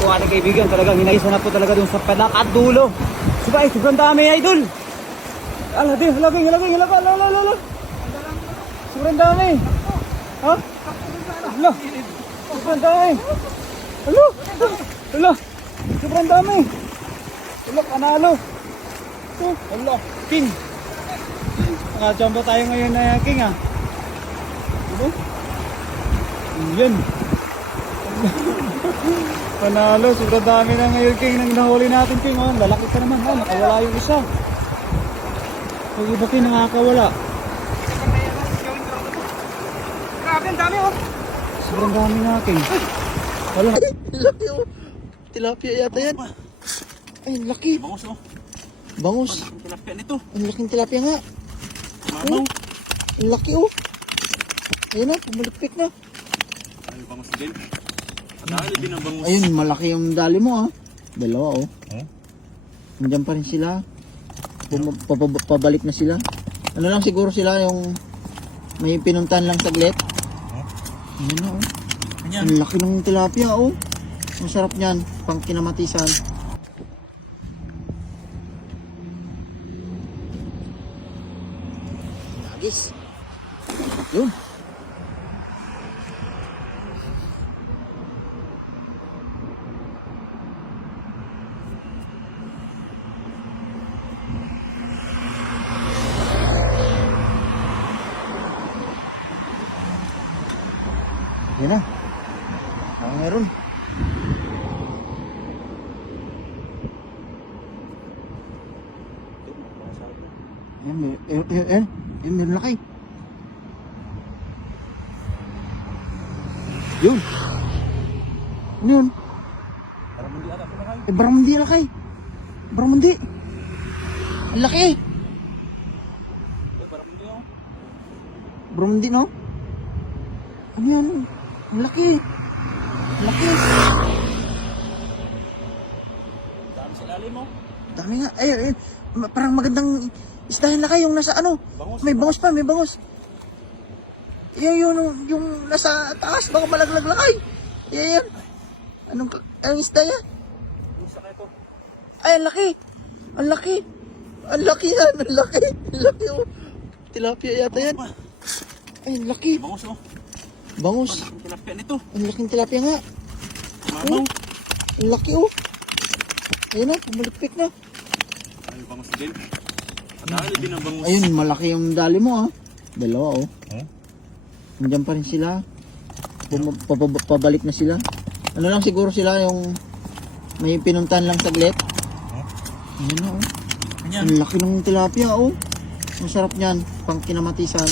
po ating kaibigan. Talagang hinaisa na po talaga dun sa panak at dulo. Diba, sobrang dami, idol. Ala, di, halaging. Ala. Sobrang dami. Ha? Ala, sobrang dami. Ala, sobrang dami. Ala, panalo. Ala, king. Nakachamba tayo ngayon na king, ha. Diba? Yan. Panalo, sobrang dami na ngayon king nang nahuli natin king. Oh, lalaki pa naman, oh, nakawala yung isa. Pag iba king nakakawala. Grabe, ang dami oh. Sobrang dami na king. Wala. Laki oh. Tilapia yata yan. Ay, laki. Bangus oh. Bangus. Ang tilapia nito. Ang laking tilapia nga. Mamaw. Ang laki oh. Ayun na, pumalikpik na. Ay, bangus din. Dahil din ang bangus. Ayun, malaki yung dali mo ah. Dalawa oh. Huh? Nandiyan pa rin sila. Pabalik na sila. Ano lang siguro sila yung may pinuntan lang saglit. Ayun na oh. Ganyan. Ang laki ng tilapia oh. Masarap niyan, pang kinamatisan. Nagis. Yun. Yan na. Meron. Yan, meron laki. Yun. Ano yun? Baramundi laki. Baramundi. Ang laki. Baramundi no? Ano yan? Ang laki. Ang laki. Dami sa lalim mo. Dami nga. Ay, parang magandang isdahin laki yung nasa ano. Bangus, May bangus pa, may bangus. Yung nasa taas, baka malaglag lakay. Yan. Anong isda yan? Gusto ka ito. Ay, ang laki. Ang laki. Ang laki yan. Ang laki. Ang laki oh. Tilapia yata yan. Ay, ang laki. Bangus oh. Bangus. Ang tilapia nito. Ang laking tilapia nga. Mamaw. Ang laki oh. Ayun na, pumalikpik na. Ay, bangus din. Dahil din ang bangus. Ayun, malaki yung dali mo ah. Dalawa oh. Huh? Nandiyan pa rin sila. Pabalik na sila. Ano lang siguro sila yung may pinuntan lang saglit. Ayun na oh. Ganyan. Ang laki ng tilapia oh. Masarap niyan, pang kinamatisan.